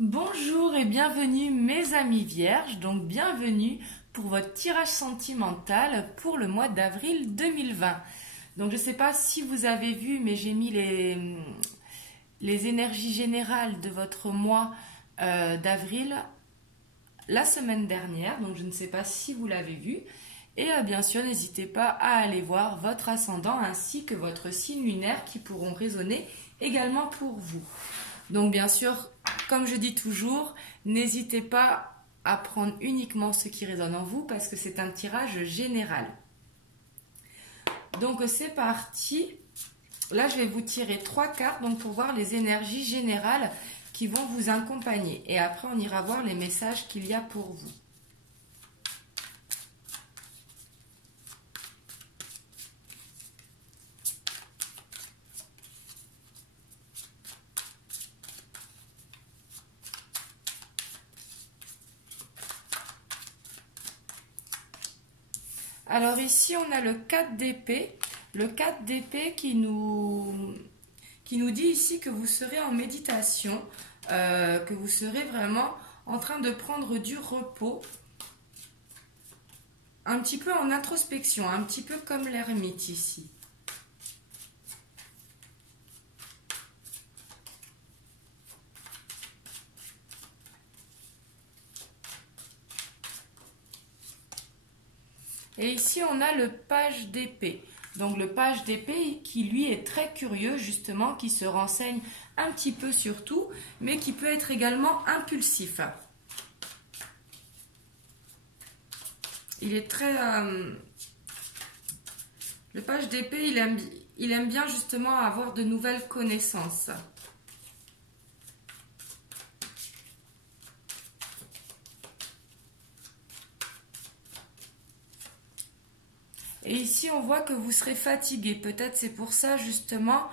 Bonjour et bienvenue mes amis vierges, donc bienvenue pour votre tirage sentimental pour le mois d'avril 2020. Donc je ne sais pas si vous avez vu, mais j'ai mis les énergies générales de votre mois d'avril la semaine dernière, donc je ne sais pas si vous l'avez vu. Et bien sûr, n'hésitez pas à aller voir votre ascendant ainsi que votre signe lunaire qui pourront résonner également pour vous. Donc bien sûr, comme je dis toujours, n'hésitez pas à prendre uniquement ce qui résonne en vous parce que c'est un tirage général. Donc c'est parti. Là, je vais vous tirer 3 cartes donc pour voir les énergies générales qui vont vous accompagner. Et après, on ira voir les messages qu'il y a pour vous. Alors ici, on a le 4 d'épée. Le 4 d'épée qui nous dit ici que vous serez en méditation, que vous serez vraiment en train de prendre du repos, un petit peu en introspection, un petit peu comme l'ermite ici. Et ici, on a le page d'épée. Donc, le page d'épée qui, lui, est très curieux, justement, qui se renseigne un petit peu sur tout, mais qui peut être également impulsif. Il est très... Le page d'épée, il aime bien, justement, avoir de nouvelles connaissances. Et ici, on voit que vous serez fatigué. Peut-être c'est pour ça, justement,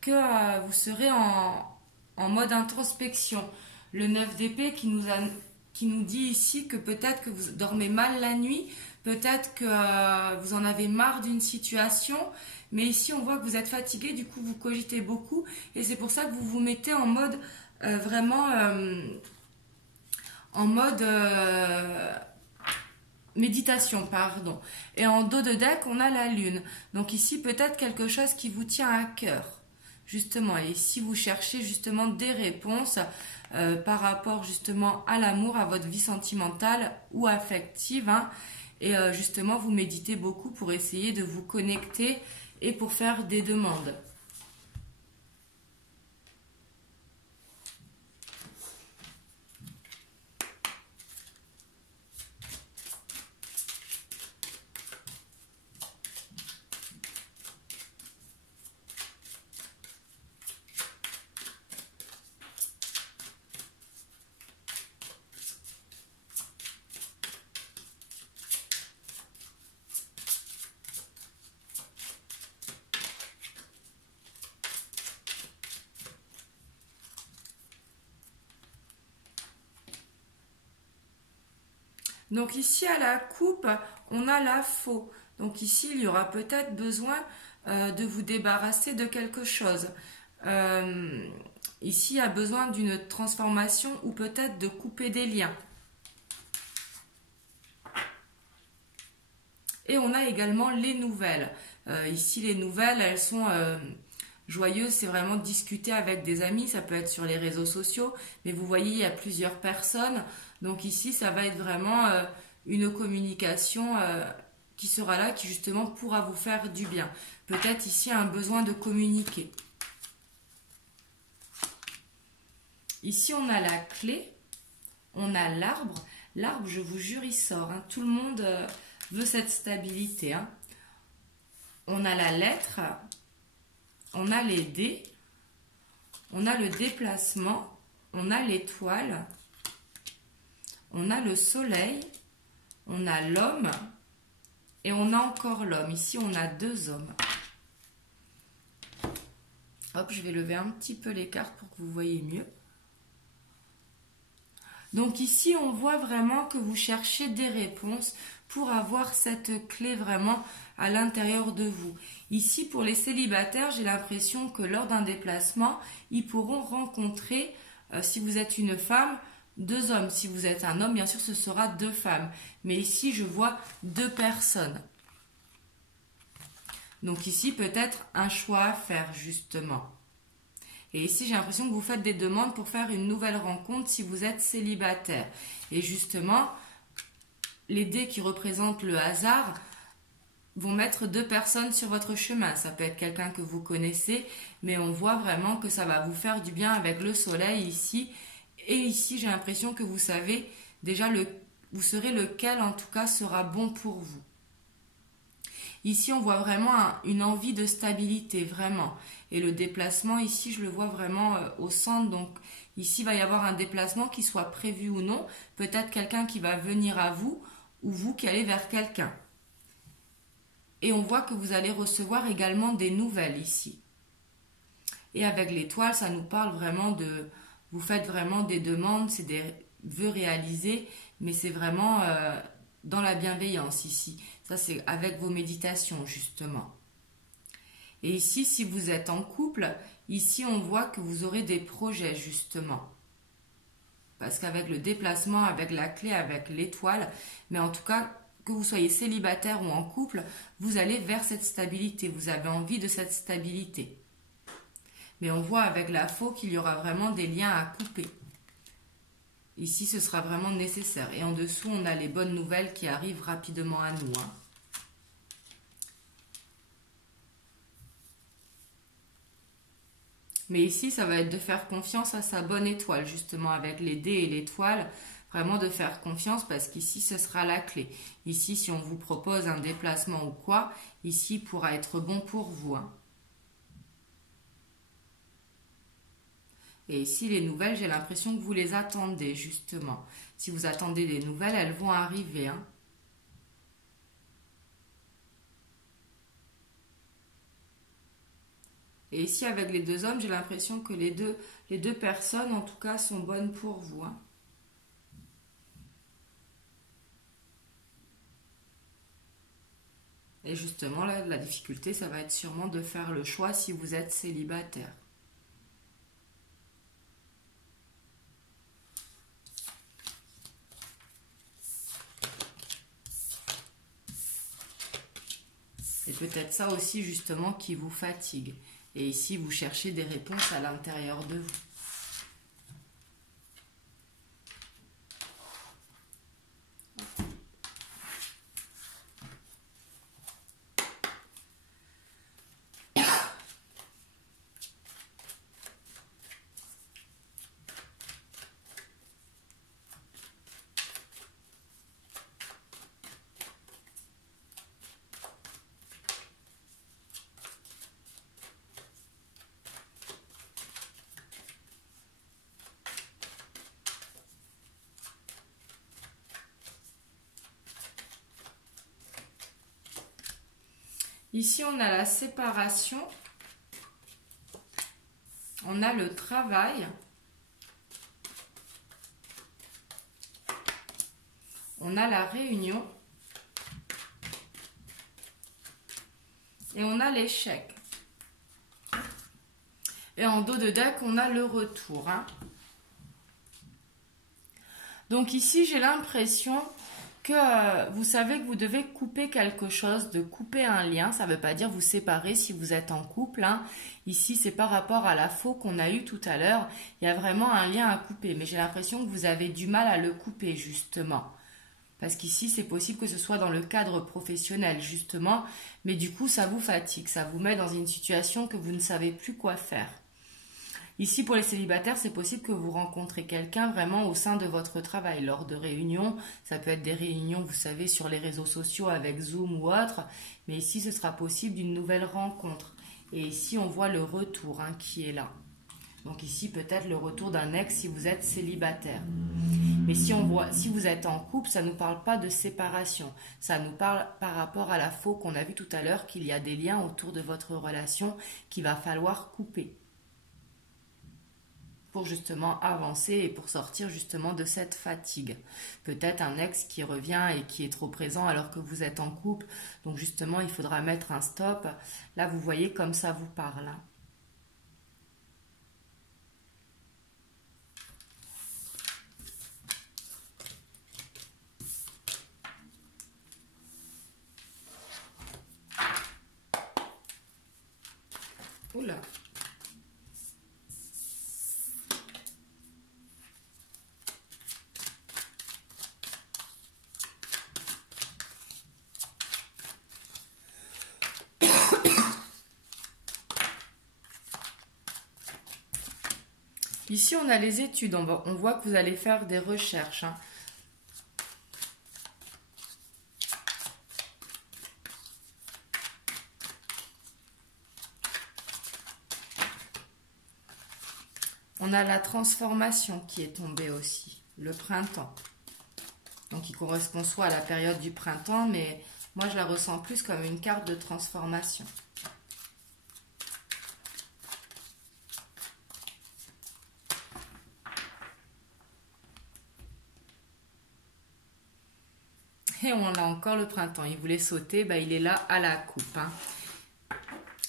que vous serez en mode introspection. Le 9 d'épée qui nous dit ici que peut-être que vous dormez mal la nuit, peut-être que vous en avez marre d'une situation. Mais ici, on voit que vous êtes fatigué, du coup, vous cogitez beaucoup. Et c'est pour ça que vous vous mettez en mode vraiment... en mode... méditation, pardon. Et en dos de deck, on a la lune. Donc ici, peut-être quelque chose qui vous tient à cœur, justement. Et si vous cherchez justement des réponses par rapport justement à l'amour, à votre vie sentimentale ou affective, hein, et justement, vous méditez beaucoup pour essayer de vous connecter et pour faire des demandes. Donc ici à la coupe, on a la faux. Donc ici, il y aura peut-être besoin de vous débarrasser de quelque chose. Ici, il y a besoin d'une transformation ou peut-être de couper des liens. Et on a également les nouvelles. Ici, les nouvelles, elles sont joyeuses. C'est vraiment discuter avec des amis. Ça peut être sur les réseaux sociaux. Mais vous voyez, il y a plusieurs personnes. Donc ici, ça va être vraiment une communication qui sera là, qui justement pourra vous faire du bien. Peut-être ici un besoin de communiquer. Ici, on a la clé. On a l'arbre. L'arbre, je vous jure, il sort. Hein. Tout le monde veut cette stabilité. Hein. On a la lettre. On a les dés. On a le déplacement. On a l'étoile. On a le soleil, on a l'homme et on a encore l'homme. Ici, on a 2 hommes. Hop, je vais lever un petit peu les cartes pour que vous voyez mieux. Donc ici, on voit vraiment que vous cherchez des réponses pour avoir cette clé vraiment à l'intérieur de vous. Ici, pour les célibataires, j'ai l'impression que lors d'un déplacement, ils pourront rencontrer Si vous êtes une femme, 2 hommes. Si vous êtes un homme, bien sûr, ce sera 2 femmes. Mais ici, je vois 2 personnes. Donc ici, peut-être un choix à faire, justement. Et ici, j'ai l'impression que vous faites des demandes pour faire une nouvelle rencontre si vous êtes célibataire. Et justement, les dés qui représentent le hasard vont mettre 2 personnes sur votre chemin. Ça peut être quelqu'un que vous connaissez, mais on voit vraiment que ça va vous faire du bien avec le soleil ici. Et ici, j'ai l'impression que vous savez déjà, vous saurez lequel en tout cas sera bon pour vous. Ici, on voit vraiment une envie de stabilité, vraiment. Et le déplacement, ici, je le vois vraiment au centre. Donc, ici, il va y avoir un déplacement qui soit prévu ou non. Peut-être quelqu'un qui va venir à vous ou vous qui allez vers quelqu'un. Et on voit que vous allez recevoir également des nouvelles ici. Et avec l'étoile, ça nous parle vraiment de... Vous faites vraiment des demandes, c'est des vœux réalisés, mais c'est vraiment dans la bienveillance ici. Ça, c'est avec vos méditations, justement. Et ici, si vous êtes en couple, ici, on voit que vous aurez des projets, justement. Parce qu'avec le déplacement, avec la clé, avec l'étoile, mais en tout cas, que vous soyez célibataire ou en couple, vous allez vers cette stabilité. Vous avez envie de cette stabilité. Mais on voit avec la faux qu'il y aura vraiment des liens à couper. Ici, ce sera vraiment nécessaire. Et en dessous, on a les bonnes nouvelles qui arrivent rapidement à nous. Mais ici, ça va être de faire confiance à sa bonne étoile, justement, avec les dés et l'étoile. Vraiment de faire confiance parce qu'ici, ce sera la clé. Ici, si on vous propose un déplacement ou quoi, ici pourra être bon pour vous. Et ici, les nouvelles, j'ai l'impression que vous les attendez, justement. Si vous attendez des nouvelles, elles vont arriver. Et ici, avec les 2 hommes, j'ai l'impression que les deux personnes, en tout cas, sont bonnes pour vous. Et justement, là, la difficulté, ça va être sûrement de faire le choix si vous êtes célibataire. C'est peut-être ça aussi, justement, qui vous fatigue. Et ici, vous cherchez des réponses à l'intérieur de vous. Ici, on a la séparation, on a le travail, on a la réunion et on a l'échec. Et en dos de deck, on a le retour. Donc ici, j'ai l'impression que vous savez que vous devez couper quelque chose, de couper un lien. Ça ne veut pas dire vous séparer si vous êtes en couple. Ici, c'est par rapport à la faux qu'on a eue tout à l'heure. Il y a vraiment un lien à couper. Mais j'ai l'impression que vous avez du mal à le couper, justement. Parce qu'ici, c'est possible que ce soit dans le cadre professionnel, justement. Mais du coup, ça vous fatigue. Ça vous met dans une situation que vous ne savez plus quoi faire. Ici, pour les célibataires, c'est possible que vous rencontrez quelqu'un vraiment au sein de votre travail, lors de réunions. Ça peut être des réunions, vous savez, sur les réseaux sociaux avec Zoom ou autre. Mais ici, ce sera possible d'une nouvelle rencontre. Et ici, on voit le retour qui est là. Donc ici, peut-être le retour d'un ex si vous êtes célibataire. Mais si vous êtes en couple, ça ne nous parle pas de séparation. Ça nous parle par rapport à la faux qu'on a vu tout à l'heure, qu'il y a des liens autour de votre relation qu'il va falloir couper. Pour justement avancer et pour sortir justement de cette fatigue. Peut-être un ex qui revient et qui est trop présent alors que vous êtes en couple. Donc justement, il faudra mettre un stop. Là, vous voyez comme ça vous parle. Oula. Ici, on a les études. On voit que vous allez faire des recherches, hein. On a la transformation qui est tombée aussi, le printemps. Donc, il correspond soit à la période du printemps, mais moi, je la ressens plus comme une carte de transformation. Et on a encore le printemps. Il voulait sauter, bah, il est là à la coupe, hein.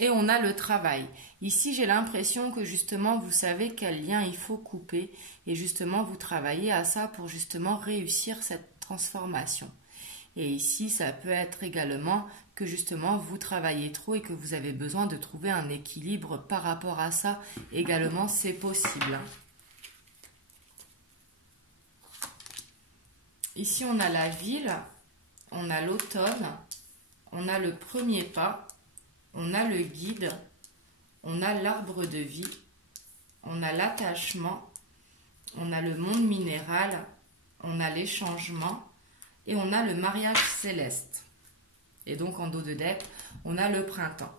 Et on a le travail. Ici, j'ai l'impression que justement, vous savez quel lien il faut couper. Et justement, vous travaillez à ça pour justement réussir cette transformation. Et ici, ça peut être également que justement, vous travaillez trop et que vous avez besoin de trouver un équilibre par rapport à ça. Également, c'est possible. Ici, on a la ville, on a l'automne, on a le premier pas, on a le guide, on a l'arbre de vie, on a l'attachement, on a le monde minéral, on a les changements et on a le mariage céleste. Et donc en dos de deck, on a le printemps.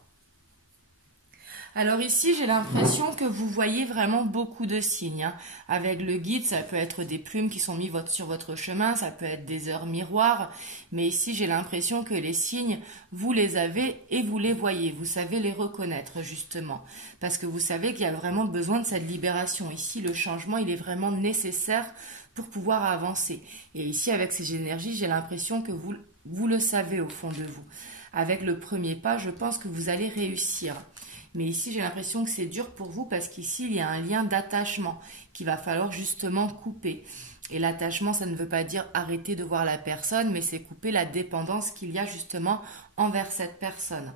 Alors ici, j'ai l'impression que vous voyez vraiment beaucoup de signes, hein. Avec le guide, ça peut être des plumes qui sont mises sur votre chemin, ça peut être des heures miroirs. Mais ici, j'ai l'impression que les signes, vous les avez et vous les voyez. Vous savez les reconnaître, justement. Parce que vous savez qu'il y a vraiment besoin de cette libération. Ici, le changement, il est vraiment nécessaire pour pouvoir avancer. Et ici, avec ces énergies, j'ai l'impression que vous le savez au fond de vous. Avec le premier pas, je pense que vous allez réussir. Mais ici, j'ai l'impression que c'est dur pour vous parce qu'ici, il y a un lien d'attachement qu'il va falloir justement couper. Et l'attachement, ça ne veut pas dire arrêter de voir la personne, mais c'est couper la dépendance qu'il y a justement envers cette personne.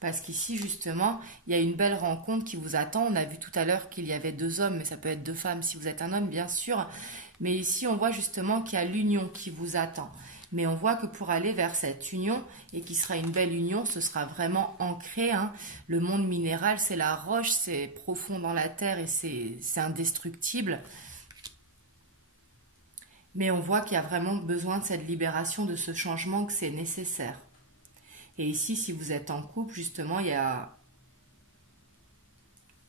Parce qu'ici, justement, il y a une belle rencontre qui vous attend. On a vu tout à l'heure qu'il y avait 2 hommes, mais ça peut être 2 femmes si vous êtes un homme, bien sûr. Mais ici, on voit justement qu'il y a l'union qui vous attend. Mais on voit que pour aller vers cette union, et qui sera une belle union, ce sera vraiment ancré, hein. Le monde minéral, c'est la roche, c'est profond dans la terre et c'est indestructible. Mais on voit qu'il y a vraiment besoin de cette libération, de ce changement, que c'est nécessaire. Et ici, si vous êtes en couple, justement, il y a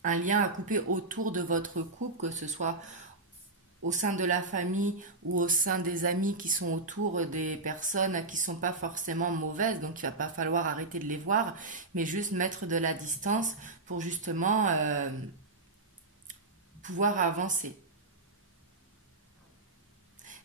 un lien à couper autour de votre couple, que ce soit au sein de la famille ou au sein des amis qui sont autour des personnes qui ne sont pas forcément mauvaises. Donc, il ne va pas falloir arrêter de les voir, mais juste mettre de la distance pour justement pouvoir avancer.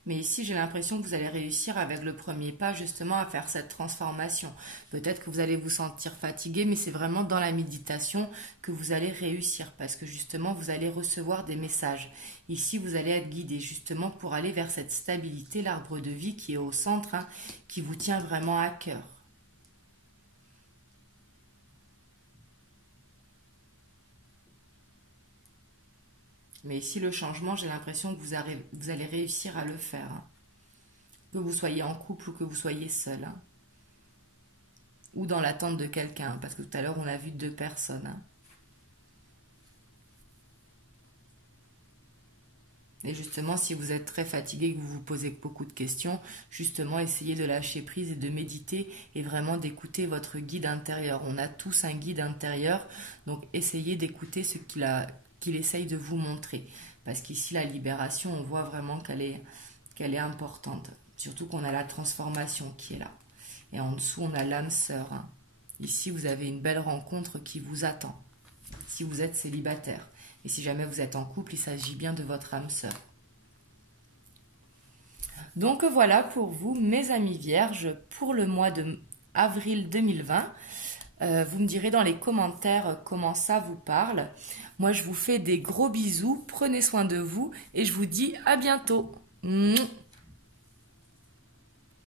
Mais ici, j'ai l'impression que vous allez réussir avec le premier pas justement à faire cette transformation. Peut-être que vous allez vous sentir fatigué, mais c'est vraiment dans la méditation que vous allez réussir parce que justement, vous allez recevoir des messages. Ici, vous allez être guidé justement pour aller vers cette stabilité, l'arbre de vie qui est au centre, hein, qui vous tient vraiment à cœur. Mais ici, le changement, j'ai l'impression que vous allez réussir à le faire, hein. Que vous soyez en couple ou que vous soyez seul, hein. Ou dans l'attente de quelqu'un, parce que tout à l'heure, on a vu 2 personnes, hein. Et justement, si vous êtes très fatigué et que vous vous posez beaucoup de questions, justement, essayez de lâcher prise et de méditer et vraiment d'écouter votre guide intérieur. On a tous un guide intérieur, donc essayez d'écouter ce qu'il essaye de vous montrer. Parce qu'ici, la libération, on voit vraiment qu'elle est importante. Surtout qu'on a la transformation qui est là. Et en dessous, on a l'âme sœur, hein. Ici, vous avez une belle rencontre qui vous attend. Si vous êtes célibataire. Et si jamais vous êtes en couple, il s'agit bien de votre âme sœur. Donc voilà pour vous, mes amis vierges, pour le mois de avril 2020. Vous me direz dans les commentaires comment ça vous parle. Moi, je vous fais des gros bisous. Prenez soin de vous et je vous dis à bientôt.